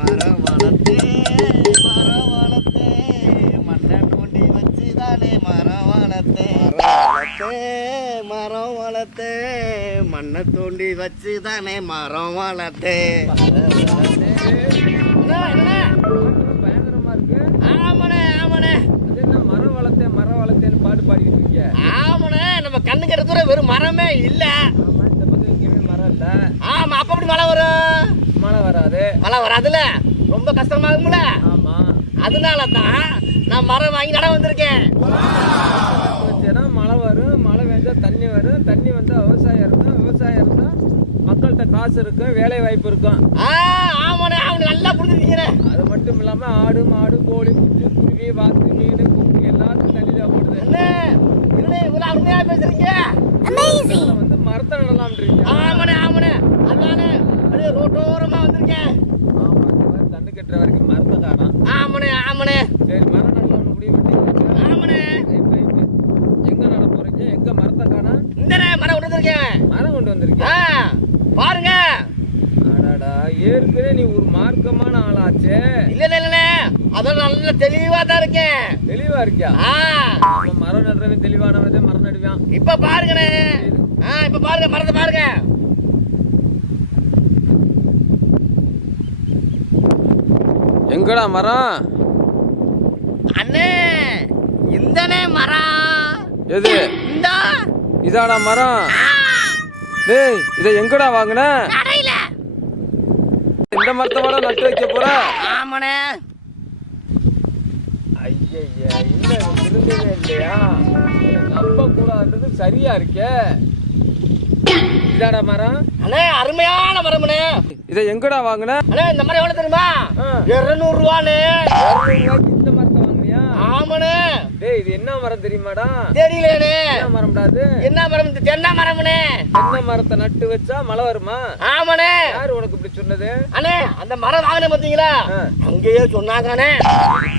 மரம் வளர்த்தே மரம் வளர்த்தே மண்ணை நோண்டி வச்சு தானே மரம் வளர்த்தே மரம் வளர்த்தே மண்ணை தோண்டி வச்சு தானே மரம் வளர்த்தே நம்ம கண்ணுக்கு எடுத்துற வெறும் மரமே இல்லை. ஆமா இந்த பக்கம் எங்கேயுமே மரம் இல்ல. ஆமா அப்ப எப்படி மழை வரும்? மழை வராது. மழை வராதுல? ரொம்ப கஷ்டமாகும்ல? ஆமா. அதனால தான் நான் மரம் வாங்கி நட வந்திருக்கேன். வச்சேன்னா மழை வரும் மழை பெஞ்சா தண்ணி வரும் தண்ணி வந்தா விவசாயம் இருக்கும் விவசாயம் இருந்தா மக்கள்கிட்ட காசு இருக்கும் வேலை வாய்ப்பு இருக்கும். ஆமாண்ணே அவனு நல்லா புரிஞ்சுருக்கீங்க அது மட்டும் இல்லாம ஆடு மாடு கோழி குஞ்சு குருவி வாத்து மீன் கும்பு எல்லாத்துக்கும் தண்ணி தேவைப்படுது என்ன என்ன இவ்வளவு அருமையா பேசுறீங்க? வந்து மரத்தை நடலாம்ன்றீங்க. ஆமாண்ணே அப்படியே ரோட்டோரமா வந்திருக்கேன். ஆமா இந்த மாதிரி தண்ணி கட்டுற வரைக்கும் மரத்தை காணோம். ஆமாண்ணே ஆமாண்ணே சரி மரம் நடலாம்னு முடிவு பண்ணிட்டீங்க ஆமாண்ணே. எங்க நட போறீங்க? எங்க மரத்தை காணோம்? இந்தண்ணே மரம் கொண்டு வந்திருக்கேன் மரம் கொண்டு வந்திருக்கீங்க ஆ பாருங்க. அடாடா ஏற்கனவே நீ ஒரு மார்க்கமான ஆளாச்சே. இல்ல இல்ல இல்ல அதோட நல்ல தெளிவா தான் இருக்கேன். தெளிவா இருக்கியா? மரம் நடுறவன் தெளிவானவன் மரம் நடுவான். இப்ப பாருங்கண்ணே. இப்ப பாருங்க மரத்தை பாருங்க. எங்கடா மரம் அண்ணே இந்தனே மரம் எது? இந்த. இதாடா மரம் டேய் இதை எங்கடா வாங்குன? கடையில. இந்த மரத்தை வர நட்டு வைக்க போற? ஆமாண்ணே. ஐயய்யா இல்ல திருந்தவே இல்லையா? நம்ப கூடாதுன்றது சரியா இருக்கே. இதாடா மரம் அண்ணே அருமையான மரம்ண்ணே. இதை எங்கடா வாங்குன? அண்ணே இந்த மரம் எவ்வளவு தெரியுமா. இருநூறு ரூபாய்க்கு இந்த மரத்தை வாங்குனியா? ஆமாண்ணே. டேய் இது என்ன மரம் தெரியுமாடா? தெரியலண்ணே. என்ன மரம்டா அது? என்ன மரம்? இந்த தென்னை மரம்ண்ணே. தென்னை மரத்தை நட்டு வச்சா மழை வருமா? ஆமாண்ணே. யாரு உனக்கு இப்படி சொன்னது? அண்ணே அந்த மரம் வாங்கினேன் பாத்தீங்களா. அங்கேயே சொன்னாங்கண்ணே.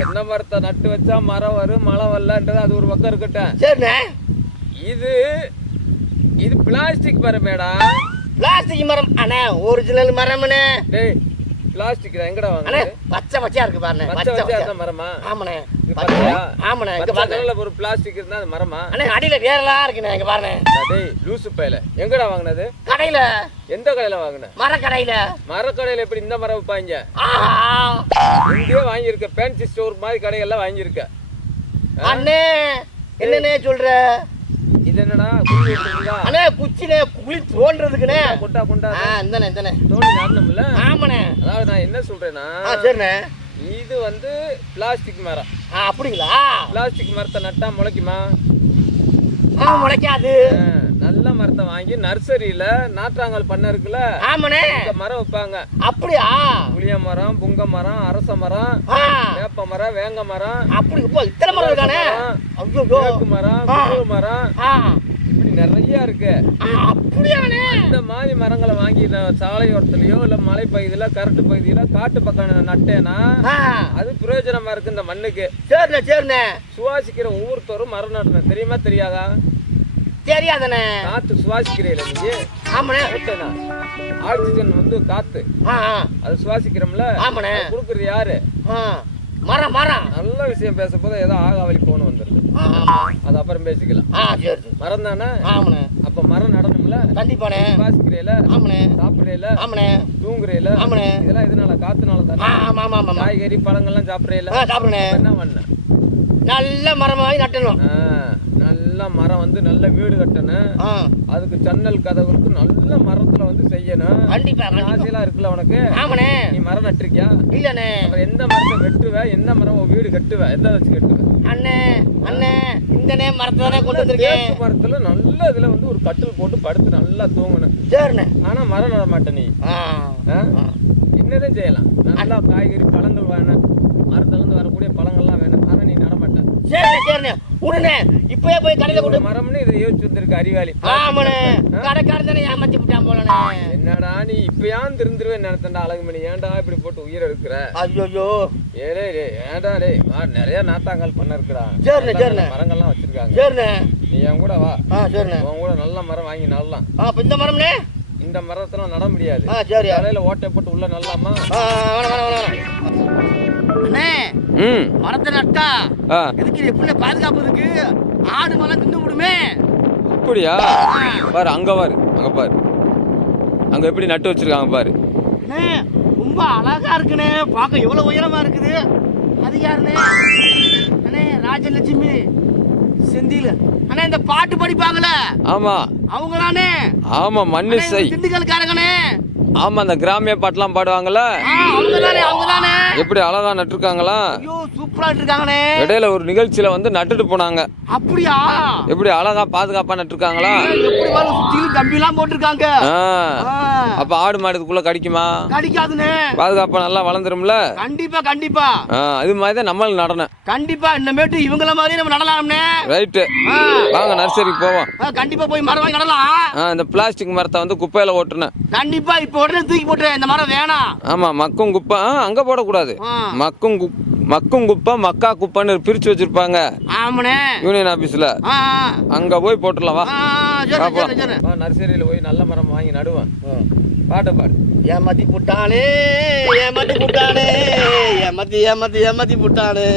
தென்னை மரத்தை நட்டு வச்சா மரம் வரும் மழை வரலன்றது அது ஒரு பக்கம் இருக்கட்டும். சரிண்ணே. இது இது பிளாஸ்டிக் மரமேடா. பிளாஸ்டிக் மரம் அண்ணே ஒரிஜினல் மரம்ண்ணே டேய் பிளாஸ்டிக் எங்கடா அண்ணே வாங்குது பச்சை பச்சையா இருக்கு பாருண்ணே பச்சை பச்சை வச்சா பச்சை அந்த மரமா? ஆமாண்ணே. பச்சையா? ஆமாண்ணே இங்க பாருங்க. ஒரு பிளாஸ்டிக் இருந்தா அது மரமா? அண்ணே அடியில வேறலாம் இருக்குண்ணே இங்க பாருண்ணே. டேய் லூசு பயல. எங்கடா வாங்குனது? கடையில. எந்த கடையில வாங்குன? மரக்கடையில. மரக்கடையில எப்படி இந்த மரம் வைப்பாங்க? ஆஹா. எங்கேயோ வாங்கியிருக்க ஃபேன்சி ஸ்டோர் மாதிரி கடைகள்லாம் வாங்கியிருக்க. அண்ணே என்னண்ணே சொல்ற? இது என்னடா அண்ணே குச்சினே குழி தோன்றதுக்குண்ணே. கொண்டா கொண்டா ஆ இந்தண்ணே இந்தண்ணே. தோண்டி நடணும்ல ஆமாண்ணே. அதாவது நான் என்ன சொல்றேன்னா சரிண்ணே. இது வந்து பிளாஸ்டிக் மரம். அப்படிங்களா? பிளாஸ்டிக் மரத்தை நட்டா முளைக்குமா? முளைக்காது. நல்ல மரத்தை வாங்கி நர்சரியில நாற்றாங்கல் பண்ண இருக்குல்ல ஆமாண்ணே. மரம் வைப்பாங்க. அப்படியா? புளிய மரம் புங்க மரம் அரச மரம் வேப்ப மரம் வேங்க மரம் அப்படி இத்தனை மரம் இருக்கானே? மரம் குரு மரம் இப்படி நிறைய இருக்கு. ஆ, அப்படியாண்ணே. இந்த மாதிரி மரங்களை வாங்கி சாலையோரத்துலயோ இல்ல மலை பகுதியில கரட்டு பகுதியில காட்டு பக்கம் நட்டேன்னா அது பிரயோஜனமா இருக்கு இந்த மண்ணுக்கு. சரிண்ணே சரிண்ணே. சுவாசிக்கிற ஒவ்வொருத்தரும் மரம் நடணும் தெரியுமா தெரியாதா? தெரியாதண்ணே. காத்து சுவாசிக்கிறீல நீங்க ஆமாண்ணே. ஓகேண்ணா. ஆக்சிஜன் வந்து காத்து. அது சுவாசிக்கிறோம்ல? ஆமாண்ணே. கொடுக்குறது யாரு? மரம் மரம். நல்ல விஷயம் பேச போது ஏதோ ஆகாவலி போன வந்துருது. அது அப்புறம் பேசிக்கலாம். மரம் தானே? ஆமாண்ணே. அப்ப மரம் நடணும்ல? கண்டிப்பாண்ணே. சுவாசிக்கிறீல? ஆமாண்ணே. சாப்பிடுறீல? ஆமாண்ணே. தூங்குறீல? ஆமாண்ணே. இதெல்லாம் இதனால காத்துனால தானே? ஆமா ஆமா ஆமா காய்கறி பழங்கள்லாம் சாப்பிடுறீல? ஆ சாப்பிடுண்ணே. என்ன பண்ண? நல்ல மரமாகி நட்டணும். நல்ல மரம் வந்து நல்ல வீடு கட்டணும் அதுக்கு ஜன்னல் கதவுக்கு நல்ல மரத்துல வந்து செய்யணும் கண்டிப்பா ஆசையெல்லாம் இருக்குல்ல உனக்கு? ஆமாண்ணே. நீ மரம் நட்டிருக்கியா? இல்லண்ணே. அப்புறம் எந்த மரத்தை வெட்டுவ? எந்த மரம் வீடு கட்டுவ? எந்த வச்சு கட்டுவ? அண்ணே அண்ணே இந்தனே மரத்தை தானே கொண்டு வந்திருக்கேன் மரத்துல நல்ல இதுல வந்து ஒரு கட்டில் போட்டு படுத்து நல்லா தூங்கணும் சரிண்ணே. ஆனா மரம் நட மாட்ட நீ? என்னதான் செய்யலாம்? நல்லா காய்கறி பழங்கள் வேணும் மரத்துல இருந்து வரக்கூடிய பழங்கள்லாம் வேணும் ஆனா நீ நட மாட்ட சரிண்ணே சரிண்ணே உடனே இப்பயே போய் கடையில கொண்டு ஒரு மரம்னு இதை யோசிச்சு வந்திருக்க அறிவாளி. ஆமாண்ணே கடைக்காரன் தானே ஏமாத்தி விட்டான் போலண்ணே. என்னடா நீ இப்பயான் திருந்துருவேன் நினைத்தண்டா அழகுமணி. ஏன்டா இப்படி போட்டு உயிரை எடுக்கிற? ஐயோ ஏலே டேய் ஏன்டா மா, நிறைய நாத்தாங்கால் பண்ண இருக்குடா சரிண்ணே, மரங்கள்லாம் வச்சிருக்காங்க. சரிண்ணே நீ என் கூட வா. சரிண்ணே உன் கூட நல்ல மரம் வாங்கி நடலாம் அப்ப இந்த மரம்ண்ணே? இந்த மரத்துல நட முடியாது. ஆ சரி. தலையில ஓட்டை போட்டு உள்ள நல்லாமா வேணாம் மரத்தை நட்டா ஆ. எதுக்கு எப்படி பாதுகாப்பு இருக்கு? ஆடு மரம் தின்னு விடுமே அப்படியா? பாரு அங்க பாரு அங்க பாரு. அங்க எப்படி நட்டு வச்சிருக்காங்க பாரு. அண்ணே ரொம்ப அழகா இருக்குண்ணே. பார்க்க எவ்வளவு உயரமா இருக்குது. அது யாருண்ணே? அண்ணே ராஜலட்சுமி. செந்தில். அண்ணே இந்த பாட்டு படிப்பாங்கல்ல? ஆமா. அவங்களானே. ஆமா மன்னிசை திண்டுக்கல்காரங்கண்ணே. ஆமா அந்த கிராமிய பாட்டெல்லாம் பாடுவாங்கல்ல? எப்படி அழகா நட்டுருக்காங்களா? சூப்பரா இருக்காங்கண்ணே இடையில ஒரு நிகழ்ச்சியில வந்து நட்டுட்டு போனாங்க. அப்படியா? எப்படி அழகா பாதுகாப்பா நட்டுருக்காங்களா? எப்படி வரும் சுத்திலும் கம்பி எல்லாம் போட்டிருக்காங்க அப்ப ஆடு மாடுக்குள்ள கடிக்குமா? கடிக்காதுண்ணே பாதுகாப்பா நல்லா வளர்ந்துரும்ல? கண்டிப்பா கண்டிப்பா. அது மாதிரி தான் நம்மளும் நடனம் கண்டிப்பா இனிமேட்டு இவங்கள மாதிரி நம்ம நடலாம்னே. ரைட்டு. வாங்க நர்சரிக்கு போவோம். கண்டிப்பா போய் மரம் வாங்கி நடலாம் இந்த பிளாஸ்டிக் மரத்தை வந்து குப்பையில ஓட்டுனேன் கண்டிப்பா இப்ப உடனே தூக்கி போட்டு இந்த மரம் வேணாம் ஆமா மக்கும் குப்பை அங்க போடக்கூடாது. மக்கும் குப் மக்கும் குப்பை மக்கா குப்பைன்னு பிரிச்சு வச்சிருப்பாங்க. ஆமாண்ணே. யூனியன் ஆபீஸ்ல. அங்க போய் போட்டுடலாம் வா. நர்சரியில போய் நல்ல மரம் வாங்கி நடுவேன் பாட்டு பாடு. ஏமாத்தி புட்டானே ஏமாத்தி புட்டானே ஏமாத்தி ஏமாத்தி ஏமாத்தி புட்டானே